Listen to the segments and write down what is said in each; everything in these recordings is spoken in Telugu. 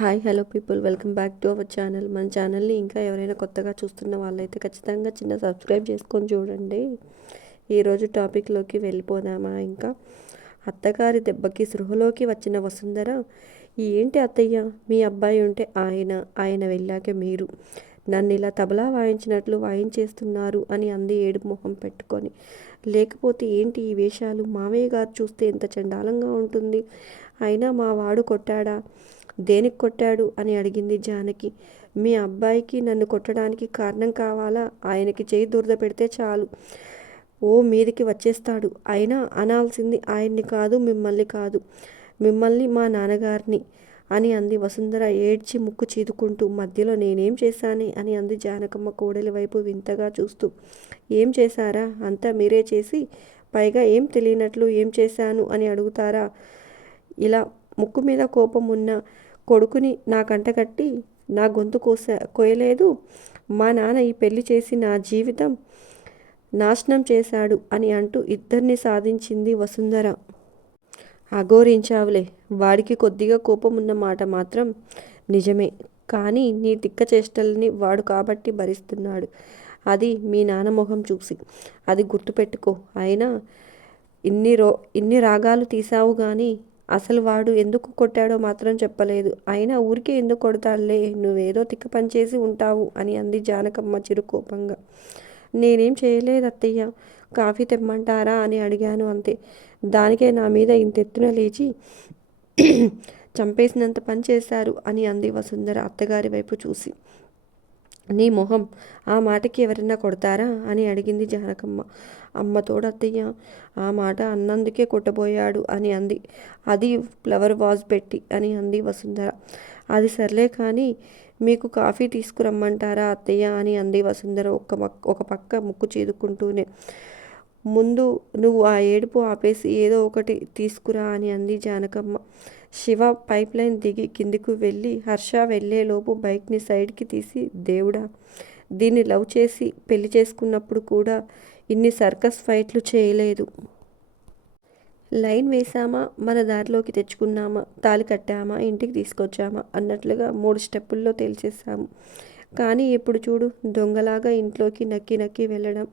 Hi hello people, welcome back to our channel. మన ఛానల్ని ఇంకా ఎవరైనా కొత్తగా చూస్తున్న వాళ్ళైతే ఖచ్చితంగా చిన్న సబ్స్క్రైబ్ చేసుకొని చూడండి. ఈరోజు టాపిక్లోకి వెళ్ళిపోదామా? ఇంకా అత్తగారి దెబ్బకి సృహలోకి వచ్చిన వసుంధర, ఏంటి అత్తయ్య, మీ అబ్బాయి ఉంటే ఆయన వెళ్ళాక మీరు నన్ను ఇలా తబలా వాయించినట్లు వాయించేస్తున్నారు అని అంది ఏడుపు మొహం పెట్టుకొని. లేకపోతే ఏంటి ఈ వేషాలు? మామయ్య గారు చూస్తే ఎంత చండాలంగా ఉంటుంది. అయినా మా వాడు కొట్టాడా? దేనికి కొట్టాడు అని అడిగింది జానకి. మీ అబ్బాయికి నన్ను కొట్టడానికి కారణం కావాలా? ఆయనకి చేయి దురద పెడితే చాలు ఓ మీదికి వచ్చేస్తాడు. అయినా అనాల్సింది ఆయన్ని కాదు, మిమ్మల్ని కాదు, మిమ్మల్ని మా నాన్నగారిని అని అంది వసుంధర ఏడ్చి ముక్కు చీదుకుంటూ. మధ్యలో నేనేం చేశానే అని అంది జానకమ్మ కోడలి వైపు వింతగా చూస్తూ. ఏం చేశారా? అంతా మీరే చేసి పైగా ఏం తెలియనట్లు ఏం చేశాను అని అడుగుతారా? ఇలా ముక్కు మీద కోపం ఉన్న కొడుకుని నా కంటకట్టి నా గొంతు కోయలేదు. మా నాన్న ఈ పెళ్లి చేసి నా జీవితం నాశనం చేశాడు అని అంటూ ఇద్దరిని సాధించింది వసుంధర. అఘోరించావులే. వాడికి కొద్దిగా కోపం ఉన్న మాట మాత్రం నిజమే. కానీ నీ తిక్క చేష్టల్ని వాడు కాబట్టి భరిస్తున్నాడు. అది మీ నాన్న మొహం చూసి. అది గుర్తుపెట్టుకో. అయినా ఇన్ని రాగాలు తీసావు కానీ అసలు వాడు ఎందుకు కొట్టాడో మాత్రం చెప్పలేదు. అయినా ఊరికే ఎందుకు కొడతాడులే, నువ్వేదో తిక్క పనిచేసి ఉంటావు అని అంది జానకమ్మ చిరుకోపంగా. నేనేం చేయలేదు అత్తయ్య. కాఫీ తెమ్మంటారా అని అడిగాను అంతే. దానికే నా మీద ఇంతెత్తున లేచి చంపేసినంత పని చేశారు అని అంది వసుంధర అత్తగారి వైపు చూసి. నీ మొహం, ఆ మాటకి ఎవరన్నా కొడతారా అని అడిగింది జానకమ్మ. అమ్మ తోడత్తయ్య, ఆ మాట అన్నందుకే కొట్టబోయాడు అని అంది. అది ఫ్లవర్ వాజ్ పెట్టి అని అంది వసుంధర. అది సర్లే కానీ మీకు కాఫీ తీసుకురమ్మంటారా అత్తయ్య అని అంది వసుంధర ఒక పక్క ముక్కు చీదుకుంటూనే. ముందు నువ్వు ఆ ఏడుపు ఆపేసి ఏదో ఒకటి తీసుకురా అని అంది జానకమ్మ. శివ పైప్ లైన్ దిగి కిందికి వెళ్ళి హర్ష వెళ్ళేలోపు బైక్ని సైడ్కి తీసి, దేవుడా, దీన్ని లవ్ చేసి పెళ్లి చేసుకున్నప్పుడు కూడా ఇన్ని సర్కస్ ఫైట్లు చేయలేదు. లైన్ వేసామా, మన దారిలోకి తెచ్చుకున్నామా, తాళి కట్టామా, ఇంటికి తీసుకొచ్చామా అన్నట్లుగా 3 స్టెప్పుల్లో తేల్చేసాము. కానీ ఇప్పుడు చూడు, దొంగలాగా ఇంట్లోకి నక్కి నక్కి వెళ్ళడం,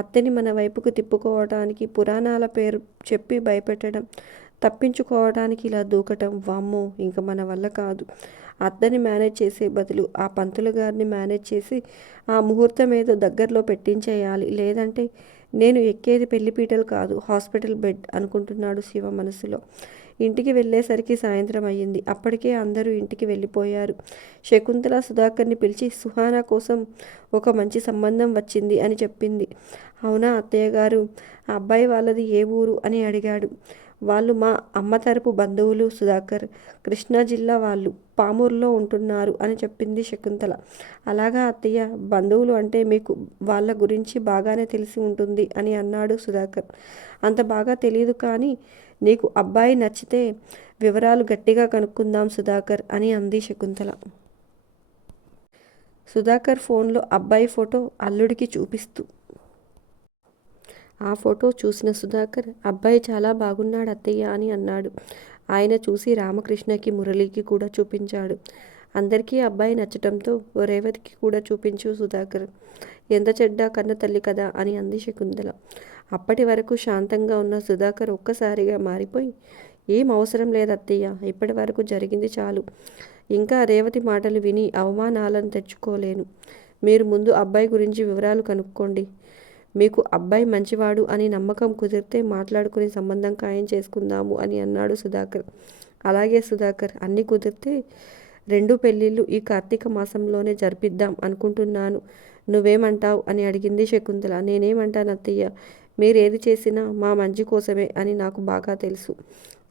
అత్తని మన వైపుకు తిప్పుకోవడానికి పురాణాల పేరు చెప్పి భయపెట్టడం, తప్పించుకోవడానికి ఇలా దూకటం. వామ్మో, ఇంక మన వల్ల కాదు. అత్తని మేనేజ్ చేసే బదులు ఆ పంతులు గారిని మేనేజ్ చేసి ఆ ముహూర్తం ఏదో దగ్గరలో పెట్టించేయాలి. లేదంటే నేను ఎక్కేది పెళ్లిపీటలు కాదు, హాస్పిటల్ బెడ్ అనుకుంటున్నాడు శివ మనసులో. ఇంటికి వెళ్ళేసరికి సాయంత్రం అయ్యింది. అప్పటికే అందరూ ఇంటికి వెళ్ళిపోయారు. శకుంతల సుధాకర్ని పిలిచి సుహానా కోసం ఒక మంచి సంబంధం వచ్చింది అని చెప్పింది. అవునా అత్తయ్య గారు, ఆ అబ్బాయి వాళ్ళది ఏ ఊరు అని అడిగాడు. వాళ్ళు మా అమ్మ తరపు బంధువులు సుధాకర్, కృష్ణా జిల్లా వాళ్ళు, పామూరులో ఉంటున్నారు అని చెప్పింది శకుంతల. అలాగా అత్తయ్య, బంధువులు అంటే మీకు వాళ్ళ గురించి బాగానే తెలిసి ఉంటుంది అని అన్నాడు సుధాకర్. అంత బాగా తెలియదు కానీ నీకు అబ్బాయి నచ్చితే వివరాలు గట్టిగా కనుక్కుందాం సుధాకర్ అని అంది శకుంతల. సుధాకర్ ఫోన్లో అబ్బాయి ఫోటో అల్లుడికి చూపిస్తూ. ఆ ఫోటో చూసిన సుధాకర్, అబ్బాయి చాలా బాగున్నాడు అత్తయ్య అని అన్నాడు. ఆయన చూసి రామకృష్ణకి, మురళికి కూడా చూపించాడు. అందరికీ అబ్బాయి నచ్చటంతో రేవతికి కూడా చూపించు సుధాకర్. ఎంత చెడ్డ కన్న తల్లి కదా అని అంది శకుంతల. అప్పటి వరకు శాంతంగా ఉన్న సుధాకర్ ఒక్కసారిగా మారిపోయి, ఏం అవసరం లేదు అత్తయ్య, ఇప్పటి వరకు జరిగింది చాలు. ఇంకా రేవతి మాటలు విని అవమానాలను తెచ్చుకోలేను. మీరు ముందు అబ్బాయి గురించి వివరాలు కనుక్కోండి. మీకు అబ్బాయి మంచివాడు అని నమ్మకం కుదిరితే మాట్లాడుకుని సంబంధం ఖాయం చేసుకుందాము అని అన్నాడు సుధాకర్. అలాగే సుధాకర్, అన్నీ కుదిరితే 2 పెళ్ళిళ్ళు ఈ కార్తీక మాసంలోనే జరిపిద్దాం అనుకుంటున్నాను. నువ్వేమంటావు అని అడిగింది శకుంతల. నేనేమంటాను అత్తయ్య, మీరేది చేసినా మా మంచి కోసమే అని నాకు బాగా తెలుసు.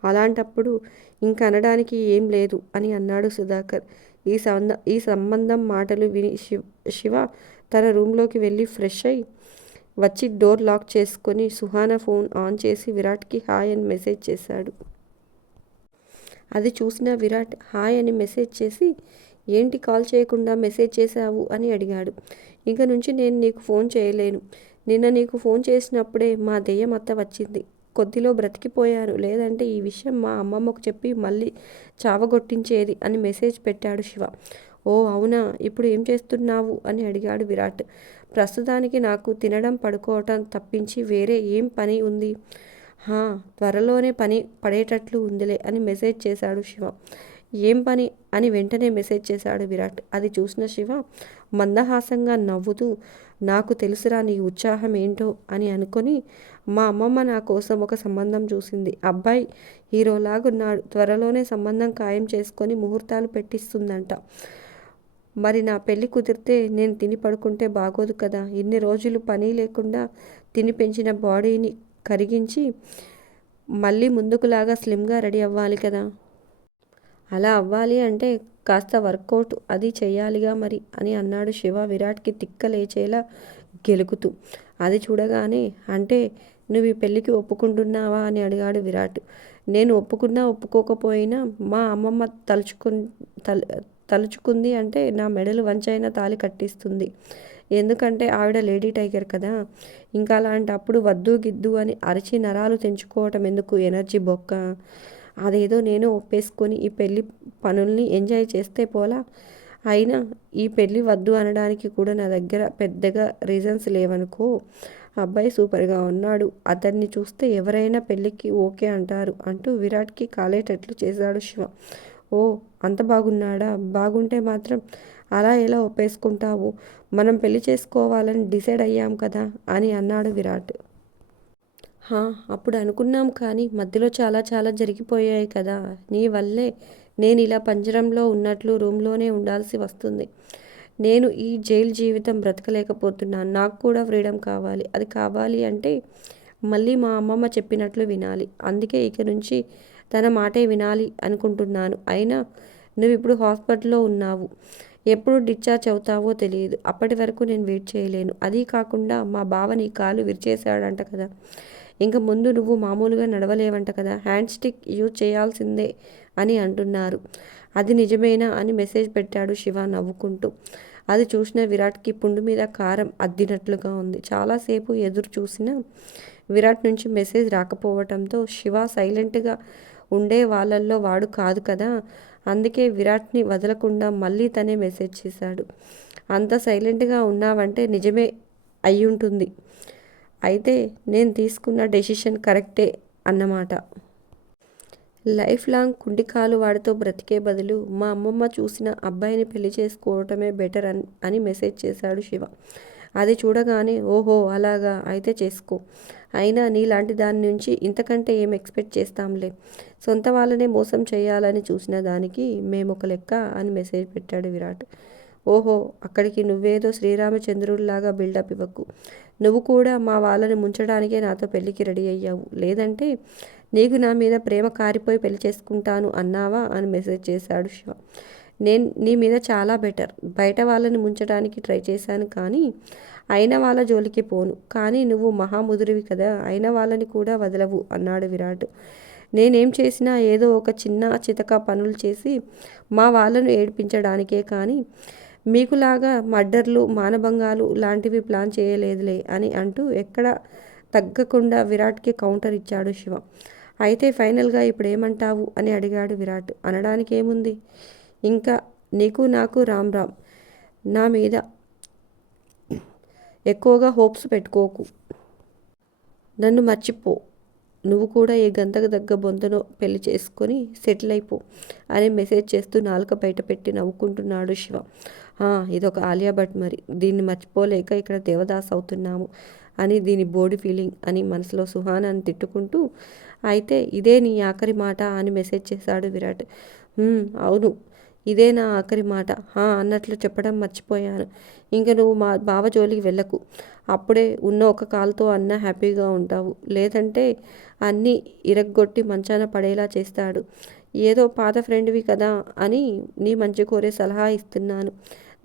అలాంటప్పుడు ఇంకనడానికి ఏం లేదు అని అన్నాడు సుధాకర్. ఈ సంబంధం మాటలు విని శివ తన రూమ్లోకి వెళ్ళి ఫ్రెష్ అయి వచ్చి డోర్ లాక్ చేసుకొని సుహానా ఫోన్ ఆన్ చేసి విరాట్కి హాయ్ అని మెసేజ్ చేశాడు. అది చూసిన విరాట్ హాయ్ అని మెసేజ్ చేసి, ఏంటి కాల్ చేయకుండా మెసేజ్ చేశావు అని అడిగాడు. ఇక నుంచి నేను నీకు ఫోన్ చేయలేను. నిన్న నీకు ఫోన్ చేసినప్పుడే మా దెయ్యం అత్త వచ్చింది. కొద్దిలో బ్రతికిపోయాను. లేదంటే ఈ విషయం మా అమ్మమ్మకు చెప్పి మళ్ళీ చావగొట్టించేది అని మెసేజ్ పెట్టాడు శివ. ఓ అవునా, ఇప్పుడు ఏం చేస్తున్నావు అని అడిగాడు విరాట్. ప్రస్తుతానికి నాకు తినడం పడుకోవటం తప్పించి వేరే ఏం పని ఉంది? హా, త్వరలోనే పని పడేటట్లు ఉందిలే అని మెసేజ్ చేశాడు శివ. ఏం పని అని వెంటనే మెసేజ్ చేశాడు విరాట్. అది చూసిన శివ మందహాసంగా నవ్వుతూ, నాకు తెలుసురా నీ ఉత్సాహం ఏంటో అని అనుకొని, మా అమ్మమ్మ నా కోసం ఒక సంబంధం చూసింది. అబ్బాయి హీరోలాగున్నాడు. త్వరలోనే సంబంధం ఖాయం చేసుకొని ముహూర్తాలు పెట్టిస్తుందంట. మరి నా పెళ్ళి కుదిరితే నేను తిని పడుకుంటే బాగోదు కదా. ఇన్ని రోజులు పని లేకుండా తిని పెంచిన బాడీని కరిగించి మళ్ళీ ముందుకులాగా స్లిమ్గా రెడీ అవ్వాలి కదా. అలా అవ్వాలి అంటే కాస్త వర్కౌట్ అది చెయ్యాలిగా మరి అని అన్నాడు శివ విరాట్కి తిక్క లేచేలా గెలుకుతూ. అది చూడగానే, అంటే నువ్వు ఈ పెళ్ళికి ఒప్పుకుంటున్నావా అని అడిగాడు విరాట్. నేను ఒప్పుకున్నా ఒప్పుకోకపోయినా మా అమ్మమ్మ తలుచుకుంది అంటే నా మెడలు వంచైన తాళి కట్టిస్తుంది. ఎందుకంటే ఆవిడ లేడీ టైగర్ కదా. ఇంకా అలాంటప్పుడు వద్దు గిద్దు అని అరిచి నరాలు తెంచుకోవటం ఎందుకు, ఎనర్జీ బొక్క. అదేదో నేను ఒప్పేసుకొని ఈ పెళ్ళి పనుల్ని ఎంజాయ్ చేస్తే పోలా. అయినా ఈ పెళ్ళి వద్దు అనడానికి కూడా నా దగ్గర పెద్దగా రీజన్స్ లేవనుకో. అబ్బాయి సూపర్గా ఉన్నాడు, అతన్ని చూస్తే ఎవరైనా పెళ్ళికి ఓకే అంటారు అంటూ విరాట్కి కాలేటట్లు చేశాడు శివ. ఓ అంత బాగున్నాడా? బాగుంటే మాత్రం అలా ఎలా ఒప్పేసుకుంటావు? మనం పెళ్లి చేసుకోవాలని డిసైడ్ అయ్యాం కదా అని అన్నాడు విరాట్. అప్పుడు అనుకున్నాం కానీ మధ్యలో చాలా చాలా జరిగిపోయాయి కదా. నీ వల్లే నేను ఇలా పంజరంలో ఉన్నట్లు రూమ్లోనే ఉండాల్సి వస్తుంది. నేను ఈ జైలు జీవితం బ్రతకలేకపోతున్నాను. నాకు కూడా ఫ్రీడమ్ కావాలి. అది కావాలి అంటే మళ్ళీ మా అమ్మమ్మ చెప్పినట్లు వినాలి. అందుకే ఇక నుంచి తన మాటే వినాలి అనుకుంటున్నాను. అయినా నువ్వు ఇప్పుడు హాస్పిటల్లో ఉన్నావు. ఎప్పుడు డిశ్చార్జ్ అవుతావో తెలియదు. అప్పటి వరకు నేను వెయిట్ చేయలేను. అదీ కాకుండా మా బావ నీ కాలు విరిచేశాడంట కదా. ఇంక ముందు నువ్వు మామూలుగా నడవలేవంట కదా. హ్యాండ్ స్టిక్ యూజ్ చేయాల్సిందే అని అంటున్నారు. అది నిజమేనా అని మెసేజ్ పెట్టాడు శివ నవ్వుకుంటూ. అది చూసిన విరాట్కి పుండు మీద కారం అద్దినట్లుగా ఉంది. చాలాసేపు ఎదురు చూసిన విరాట్ నుంచి మెసేజ్ రాకపోవటంతో శివ సైలెంట్గా ఉండే వాళ్ళల్లో వాడు కాదు కదా. అందుకే విరాట్ని వదలకుండా మళ్ళీ తనే మెసేజ్ చేశాడు. అంత సైలెంట్గా ఉన్నావంటే నిజమే అయ్యుంటుంది. అయితే నేను తీసుకున్న డెసిషన్ కరెక్టే అన్నమాట. లైఫ్ లాంగ్ కుంటికాలు వాడితో బ్రతికే బదులు మా అమ్మమ్మ చూసిన అబ్బాయిని పెళ్లి చేసుకోవటమే బెటర్ అని మెసేజ్ చేశాడు శివ. అది చూడగానే, ఓహో అలాగా, అయితే చేసుకో. అయినా నీలాంటి దాని నుంచి ఇంతకంటే ఏం ఎక్స్పెక్ట్ చేస్తాంలే. సొంత వాళ్ళనే మోసం చేయాలని చూసిన దానికి మేమొక లెక్క అని మెసేజ్ పెట్టాడు విరాట్. ఓహో, అక్కడికి నువ్వేదో శ్రీరామచంద్రుడిలాగా బిల్డప్ ఇవ్వకు. నువ్వు కూడా మా వాళ్ళని ముంచడానికే నాతో పెళ్ళికి రెడీ అయ్యావు. లేదంటే నీకు నా మీద ప్రేమ కారిపోయి పెళ్లి చేసుకుంటాను అన్నావా అని మెసేజ్ చేశాడు శివ. నేను నీ మీద చాలా బెటర్. బయట వాళ్ళని ముంచడానికి ట్రై చేశాను కానీ అయిన వాళ్ళ జోలికి పోను. కానీ నువ్వు మహాముదురివి కదా, అయిన వాళ్ళని కూడా వదలవు అన్నాడు విరాట్. నేనేం చేసినా ఏదో ఒక చిన్న చితక పనులు చేసి మా వాళ్ళను ఏడిపించడానికే కానీ మీకులాగా మర్డర్లు మానభంగాలు లాంటివి ప్లాన్ చేయలేదులే అని అంటూ ఎక్కడ తగ్గకుండా విరాట్కి కౌంటర్ ఇచ్చాడు శివ. అయితే ఫైనల్గా ఇప్పుడు ఏమంటావు అని అడిగాడు విరాట్. అనడానికి ఏముంది, ఇంకా నీకు నాకు రామ్ రామ్. నా మీద ఎక్కువగా హోప్స్ పెట్టుకోకు. నన్ను మర్చిపో. నువ్వు కూడా ఏ గంతకు దగ్గ బొంతనో పెళ్లి చేసుకొని సెటిల్ అయిపో అని మెసేజ్ చేస్తూ నాలుక బయట పెట్టి నవ్వుకుంటున్నాడు శివ. ఇదొక ఆలియా భట్ మరి. దీన్ని మర్చిపోలేక ఇక్కడ దేవదాస్ అవుతున్నాము అని దీని బోడి ఫీలింగ్ అని మనసులో సుహానాన్ని తిట్టుకుంటూ, అయితే ఇదే నీ ఆఖరి మాట అని మెసేజ్ చేశాడు విరాట్. అవును, ఇదే నా ఆఖరి మాట అన్నట్లు చెప్పడం మర్చిపోయాను. ఇంక నువ్వు మా బావ జోలికి వెళ్ళకు. అప్పుడే ఉన్న ఒక కాలుతో అన్న హ్యాపీగా ఉంటావు. లేదంటే అన్నీ ఇరగ్గొట్టి మంచాన పడేలా చేస్తాడు. ఏదో పాత ఫ్రెండ్వి కదా అని నీ మంచి కోరే సలహా ఇస్తున్నాను.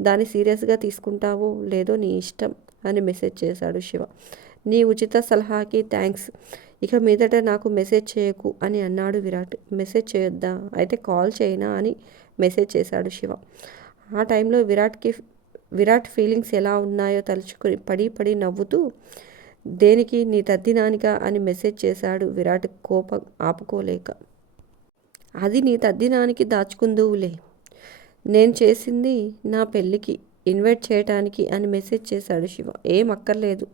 దాన్ని సీరియస్గా తీసుకుంటావో లేదో నీ ఇష్టం అని మెసేజ్ చేశాడు శివ. నీ ఉచిత సలహాకి థ్యాంక్స్. ఇక మీదట నాకు మెసేజ్ చేయకు అని అన్నాడు విరాట్. మెసేజ్ చేయొద్దా? అయితే కాల్ చేయనా అని మెసేజ్ చేశాడు శివ. ఆ టైంలో విరాట్ ఫీలింగ్స్ ఎలా ఉన్నాయో తలుచుకుని పడి నవ్వుతూ, దేనికి నీ తద్దినానిక అని మెసేజ్ చేశాడు విరాట్ కోపం ఆపుకోలేక. అది నీ తద్దినానికి దాచుకుందువులే, నేను చేసింది నా పెళ్ళికి ఇన్వైట్ చేయటానికి అని మెసేజ్ చేశాడు శివ. ఏం అక్కర్లేదు,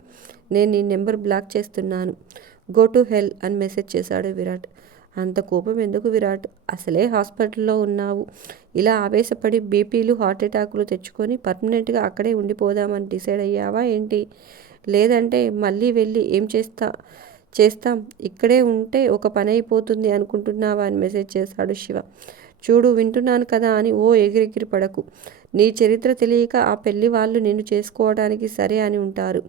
నేను నీ నెంబర్ బ్లాక్ చేస్తున్నాను, గో టు హెల్ అని మెసేజ్ చేశాడు విరాట్. అంత కోపం ఎందుకు విరాట్, అసలే హాస్పిటల్లో ఉన్నావు, ఇలా ఆవేశపడి బీపీలు హార్ట్ అటాకులు తెచ్చుకొని పర్మనెంట్గా అక్కడే ఉండిపోదామని డిసైడ్ అయ్యావా ఏంటి? లేదంటే మళ్ళీ వెళ్ళి ఏం చేస్తాం, ఇక్కడే ఉంటే ఒక పని అయిపోతుంది అనుకుంటున్నావా అని మెసేజ్ చేశాడు శివ. చూడు వింటున్నాను కదా అని ఓ ఎగిరెగిరి పడకు, నీ చరిత్ర తెలియక ఆ పెళ్లి వాళ్ళు నిన్ను చేసుకోవడానికి సరే అని ఉంటారు.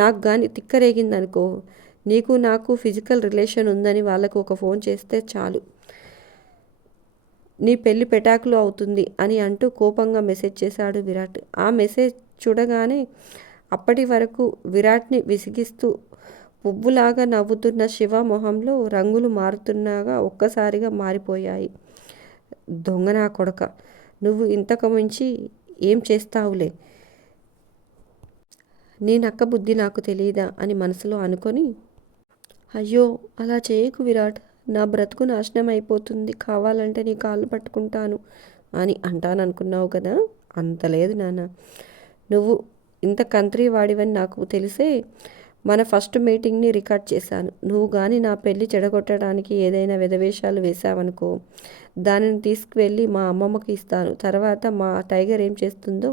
నాకు కానీ తిక్కరేగిందనుకో, నీకు నాకు ఫిజికల్ రిలేషన్ ఉందని వాళ్ళకు ఒక ఫోన్ చేస్తే చాలు, నీ పెళ్లి పెటాకులు అవుతుంది అని అంటూ కోపంగా మెసేజ్ చేశాడు విరాట్. ఆ మెసేజ్ చూడగానే అప్పటి వరకు విరాట్ని విసిగిస్తూ పువ్వులాగా నవ్వుతున్న శివ మొహంలో రంగులు మారుతున్నాగా ఒక్కసారిగా మారిపోయాయి. దొంగ నా కొడక, నువ్వు ఇంతకు మించి ఏం చేస్తావులే, నీ నక్క బుద్ధి నాకు తెలియదా అని మనసులో అనుకొని, అయ్యో అలా చేయకు విరాట్, నా బ్రతుకు నాశనం అయిపోతుంది, కావాలంటే నీ కాళ్ళు పట్టుకుంటాను అని అంటాననుకున్నావు కదా, అంత లేదు నాన్న, నువ్వు ఇంత కంత్రీ వాడివని నాకు తెలిసే మన ఫస్ట్ మీటింగ్ని రికార్డ్ చేశాను. నువ్వు కానీ నా పెళ్ళి చెడగొట్టడానికి ఏదైనా వెధవేషాలు వేశావనుకో, దానిని తీసుకువెళ్ళి మా అమ్మమ్మకి ఇస్తాను, తర్వాత మా టైగర్ ఏం చేస్తుందో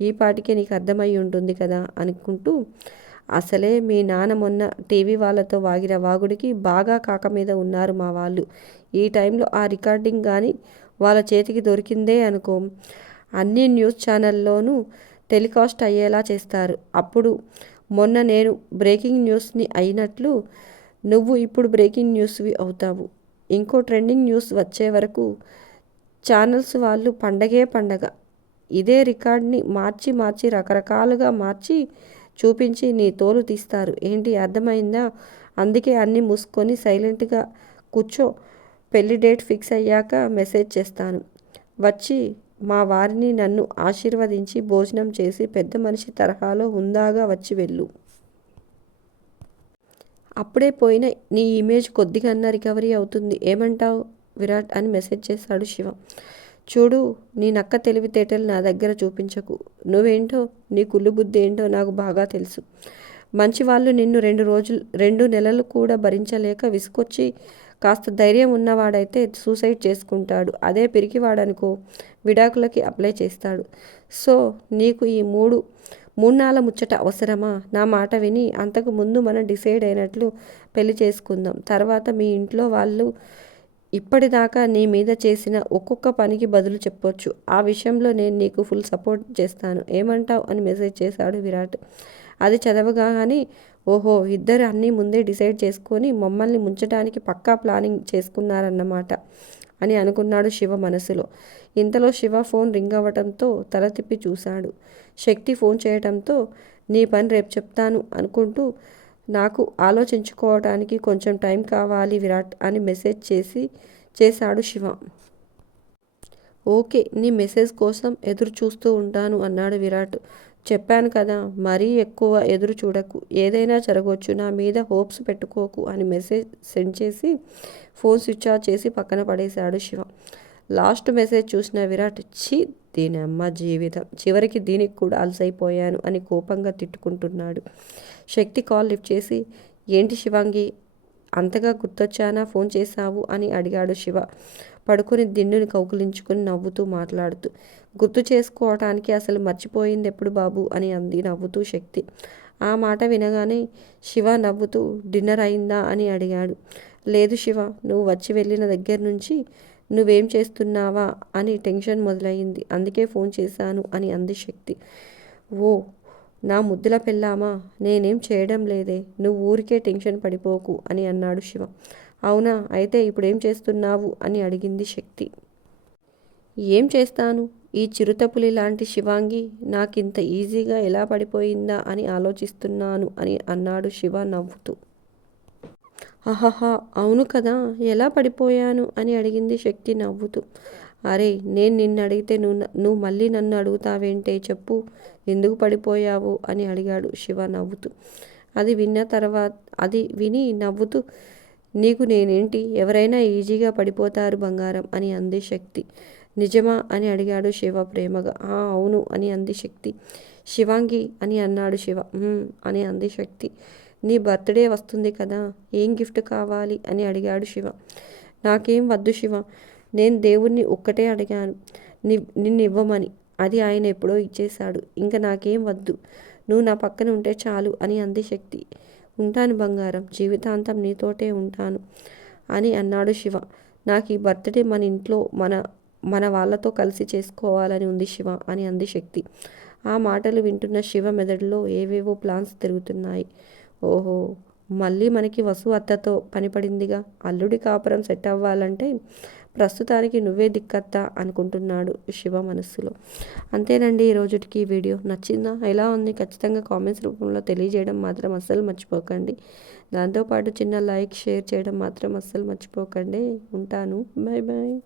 ఈ పాటికే నీకు అర్థమై ఉంటుంది కదా అనుకుంటూ, అసలే మీ నాన్న మొన్న టీవీ వాళ్ళతో వాగిన వాగుడికి బాగా కాక మీద ఉన్నారు మా వాళ్ళు. ఈ టైంలో ఆ రికార్డింగ్ కానీ వాళ్ళ చేతికి దొరికిందే అనుకో, అన్ని న్యూస్ ఛానల్లోనూ టెలికాస్ట్ అయ్యేలా చేస్తారు. అప్పుడు మొన్న నేను బ్రేకింగ్ న్యూస్ని అయినట్లు నువ్వు ఇప్పుడు బ్రేకింగ్ న్యూస్వి అవుతావు. ఇంకో ట్రెండింగ్ న్యూస్ వచ్చే వరకు ఛానల్స్ వాళ్ళు పండగే పండగ ఇదే రికార్డ్ని మార్చి మార్చి రకరకాలుగా మార్చి చూపించి నీ తోలు తీస్తారు. ఏంటి అర్థమైందా? అందుకే అన్నీ మూసుకొని సైలెంట్గా కూర్చో, పెళ్లి డేట్ ఫిక్స్ అయ్యాక మెసేజ్ చేస్తాను, వచ్చి మా వారిని నన్ను ఆశీర్వదించి భోజనం చేసి పెద్ద మనిషి తరహాలో హుందాగా వచ్చి వెళ్ళు. అప్పుడే పోయిన నీ ఇమేజ్ కొద్దిగన్నా రికవరీ అవుతుంది, ఏమంటావు విరాట్ అని మెసేజ్ చేశాడు శివ. చూడు, నీ నక్క తెలివితేటలు నా దగ్గర చూపించకు, నువ్వేంటో నీ కుళ్ళు బుద్ధి ఏంటో నాకు బాగా తెలుసు. మంచి వాళ్ళు నిన్ను 2 నెలలు కూడా భరించలేక విసుకొచ్చి కాస్త ధైర్యం ఉన్నవాడైతే సూసైడ్ చేసుకుంటాడు. అదే పిరికివాడనుకో విడాకులకి అప్లై చేస్తాడు. సో నీకు ఈ మూన్నాళ్ళ ముచ్చట అవసరమా? నా మాట విని అంతకు ముందు మనం డిసైడ్ అయినట్లు పెళ్లి చేసుకుందాం. తర్వాత మీ ఇంట్లో వాళ్ళు ఇప్పటిదాకా నీ మీద చేసిన ఒక్కొక్క పనికి బదులు చెప్పొచ్చు. ఆ విషయంలో నేను నీకు ఫుల్ సపోర్ట్ చేస్తాను, ఏమంటావు అని మెసేజ్ చేశాడు విరాట్. అది చదవగానే ఓహో, ఇద్దరు అన్నీ ముందే డిసైడ్ చేసుకొని మమ్మల్ని ముంచడానికి పక్కా ప్లానింగ్ చేసుకున్నారన్నమాట అని అనుకున్నాడు శివ మనసులో. ఇంతలో శివ ఫోన్ రింగ్ అవ్వటంతో తల తిప్పి చూశాడు. శక్తి ఫోన్ చేయటంతో నీ పని రేపు చెప్తాను అనుకుంటూ నాకు ఆలోచించుకోవటానికి కొంచెం టైం కావాలి విరాట్ అని మెసేజ్ చేశాడు శివ. ఓకే, నీ మెసేజ్ కోసం ఎదురు చూస్తూ ఉంటాను అన్నాడు విరాట్. చెప్పాను కదా, మరీ ఎక్కువ ఎదురు చూడకు, ఏదైనా జరగవచ్చు, నా మీద హోప్స్ పెట్టుకోకు అని మెసేజ్ సెండ్ చేసి ఫోన్ స్విచ్ ఆఫ్ చేసి పక్కన పడేశాడు శివ. లాస్ట్ మెసేజ్ చూసిన విరాట్, ఛీ దీనమ్మ జీవితం, చివరికి దీనికి కూడా అలసైపోయాను అని కోపంగా తిట్టుకుంటున్నాడు. శక్తి కాల్ లిఫ్ట్ చేసి, ఏంటి శివాంగి, అంతగా గుర్తొచ్చానా ఫోన్ చేశావు అని అడిగాడు శివ పడుకుని దిండుని కౌకులించుకుని నవ్వుతూ మాట్లాడుతూ. గుర్తు చేసుకోవటానికి అసలు మర్చిపోయింది ఎప్పుడు బాబు అని అంది నవ్వుతూ శక్తి. ఆ మాట వినగానే శివ నవ్వుతూ డిన్నర్ అయిందా అని అడిగాడు. లేదు శివ, నువ్వు వచ్చి వెళ్ళిన దగ్గర నుంచి నువ్వేం చేస్తున్నావా అని టెన్షన్ మొదలయ్యింది, అందుకే ఫోన్ చేశాను అని అంది శక్తి. ఓ నా ముద్దుల పెళ్ళామా, నేనేం చేయడం లేదే, నువ్వు ఊరికే టెన్షన్ పడిపోకు అని అన్నాడు శివ. అవునా, అయితే ఇప్పుడేం చేస్తున్నావు అని అడిగింది శక్తి. ఏం చేస్తాను, ఈ చిరుతపులి లాంటి శివాంగి నాకింత ఈజీగా ఎలా పడిపోయిందా అని ఆలోచిస్తున్నాను అని అన్నాడు శివ నవ్వుతూ. ఆహాహా, అవును కదా, ఎలా పడిపోయాను అని అడిగింది శక్తి నవ్వుతూ. అరే, నేను నిన్ను అడిగితే నువ్వు మళ్ళీ నన్ను అడుగుతావేంటే, చెప్పు ఎందుకు పడిపోయావు అని అడిగాడు శివ నవ్వుతూ. అది విని నవ్వుతూ, నీకు నేనేంటి, ఎవరైనా ఈజీగా పడిపోతారు బంగారం అని అంది శక్తి. నిజమా అని అడిగాడు శివ ప్రేమగా. అవును అని అంది శక్తి. శివాంగి అని అన్నాడు శివ. అని అంది శక్తి. నీ బర్త్డే వస్తుంది కదా, ఏం గిఫ్ట్ కావాలి అని అడిగాడు శివ. నాకేం వద్దు శివ, నేను దేవుణ్ణి ఒక్కటే అడిగాను నిన్ను ఇవ్వమని, అది ఆయన ఎప్పుడో ఇచ్చేశాడు. ఇంకా నాకేం వద్దు, నువ్వు నా పక్కన ఉంటే చాలు అని అంది శక్తి. ఉంటాను బంగారం, జీవితాంతం నీతోటే ఉంటాను అని అన్నాడు శివ. నాకు ఈ బర్త్డే మన ఇంట్లో మన వాళ్ళతో కలిసి చేసుకోవాలని ఉంది శివ అని అంది శక్తి. ఆ మాటలు వింటున్న శివ మెదడులో ఏవేవో ప్లాన్స్ తిరుగుతున్నాయి. ఓహో, మళ్ళీ మనకి వసు అత్తతో పనిపడిందిగా. అల్లుడి కాపురం సెట్ అవ్వాలంటే ప్రస్తుతానికి నువ్వే దిక్కత్తా అనుకుంటున్నాడు శివ మనస్సులో. అంతేనండి ఈ రోజుటికి ఈ వీడియో. నచ్చిందా? ఎలా ఉంది? ఖచ్చితంగా కామెంట్స్ రూపంలో తెలియజేయడం మాత్రం అస్సలు మర్చిపోకండి. దాంతోపాటు చిన్న లైక్, షేర్ చేయడం మాత్రం అస్సలు మర్చిపోకండి. ఉంటాను. Bye bye.